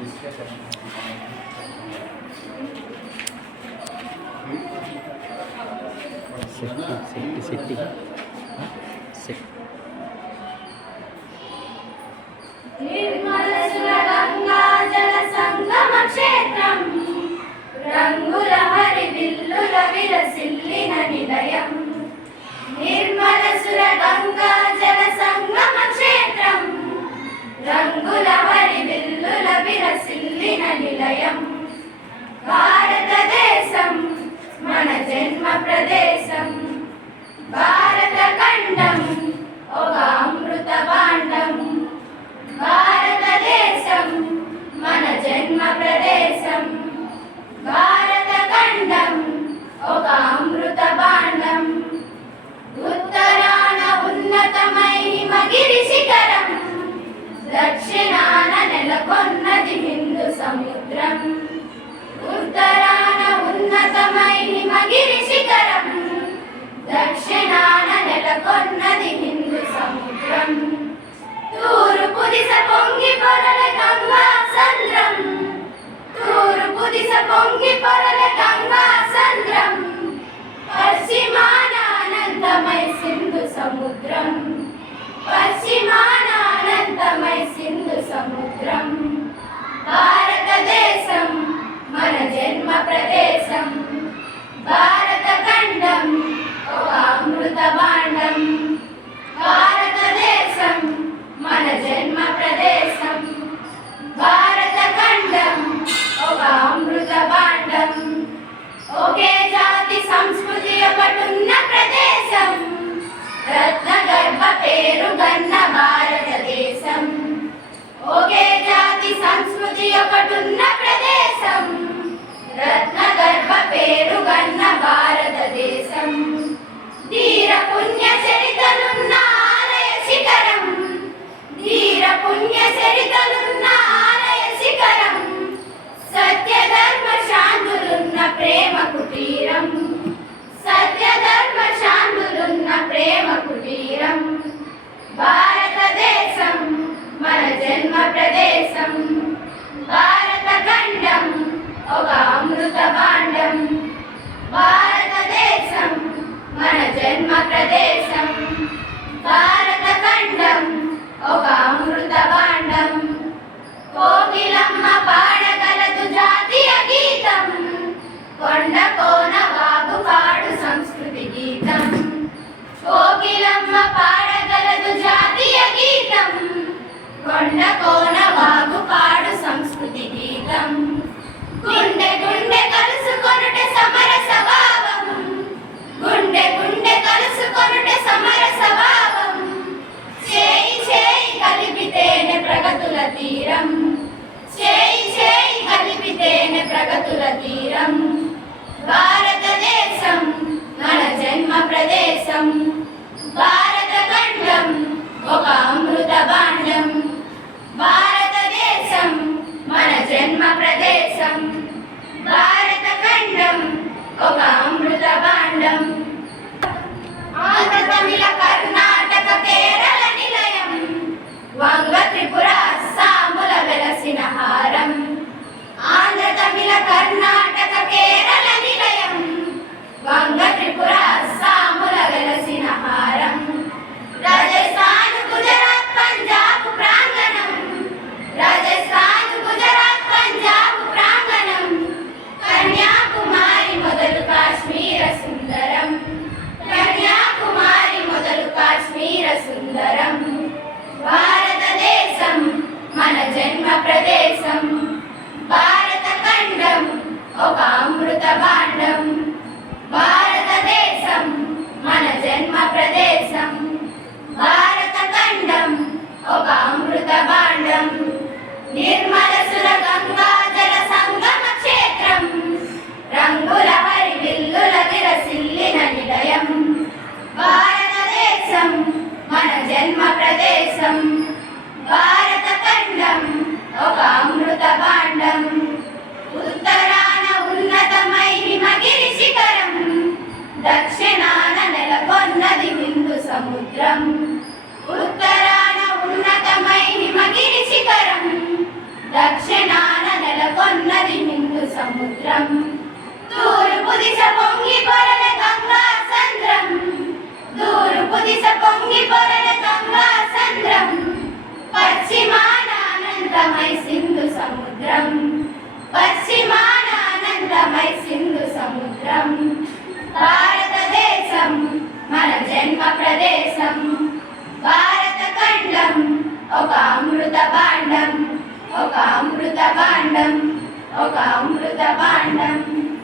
శెట్టి నిర్మలసుర గంగా జల సంగమ క్షేత్రం రంగుల హరి విల్లుల విలసిల్లిన నిలయం. నిర్మలసుర గంగా జల సంగమ క్షేత్రం రంగుల హరి విల్లుల విలసిల్లిన నిలయం. భారతదేశం మన జన్మ ప్రదేశం. భారత ఖండం ఒక అమృత భాండం. భారతదేశం మన జన్మ ప్రదేశం. భారత ఖండం ఒక అమృత భాండం. ఉత్తరాన ఉన్నతమై హిమగిరి శిఖరం, దక్షిణాన నెలకొన్నది హిందూ సముద్రం. ఉత్తరాన ఉన్నతమై హిమగిరి శిఖరం, దక్షిణాన నెలకొన్నది హిందూ సముద్రం. తూర్పు దిశ పొంగి పొరల గంగా సంద్రం. తూర్పు దిశ పొంగి పొరల గంగా సంద్రం. పశ్చిమాన అనంతమై సింధు సముద్రం. పశ్చిమాన అనంతమై సింధు సముద్రం. భారతదేశం మన జన్మ ప్రదేశం. భారత ఖండం ఒక అమృత భాండం. భారతదేశం మన జన్మ ప్రదేశం. భారత ఖండం ఒక అమృత భాండం. ఒకే జాతి సంస్కృతి ఒకటున్న ప్రదేశం. రత్నగర్భ పేరు గన్న భారతదేశం. ఒకే జాతి సంస్కృతి ఒకటున్న ప్రదేశం. రత్నగర్భ పేరు గన్న భారతదేశం. ధీర పుణ్య చరితలున్న ఆలయ శిఖరం. ధీర పుణ్య చరితలున్న ఆలయ శిఖరం. సత్య ధర్మ శాంతులున్న ప్రేమ కుటీరం. సత్య ధర్మ శాంతులున్న ప్రేమ కుటీరం. భారతదేశం మన జన్మ ప్రదేశం. భారత ఖండం ఒక అమృత భాండం. భారతదేశం మన జన్మ ప్రదేశం. భారత ఖండం ఒక అమృత భాండం. కోకిలమ్మ పాడగలదు జాతీయ గీతం. కొండ కోన వాగు పాడు సంస్కృతి గీతం. కోకిలమ్మ పాడగలదు జాతీయ గీతం. కొండ కోన వాగు పాడు సంస్కృతి గీతం. గుండె గుండె కలుసుకొనుటే సమర స్వభావం. గుండె గుండె కలుసుకొనుటే సమర స్వభావం. చేయి చేయి కలిపితేనే ప్రగతుల తీరం. చేయి చేయి కలిపితేనే ప్రగతుల తీరం. భారతదేశం మన జన్మ ప్రదేశం. భారత ఖండం ఒక అమృత భాండం. భారతదేశం మన జన్మ ప్రదేశం. భారత ఖండం ఒక అమృత భాండం. ఆంధ్ర తమిళ కర్ణాటక కేరళ నిలయం. వంగ త్రిపుర అస్సాముల వెలసిన హారం. ఆంధ్ర తమిళ కర్ణాటక కేరళ నిలయం. వంగ త్రిపుర అస్సాముల వెలసిన హారం. రాజస్థాన్ గుజరాత్ పంజాబ్ ప్రాంగణం. రాజస్థాన్ గుజరాత్ పంజాబ్ ప్రాంగణం. కన్యాకుమారి మొదలు కాశ్మీర సుందరం. కన్యాకుమారి మొదలు ఒక అమృత భాండం, ఒక అమృత భాండం.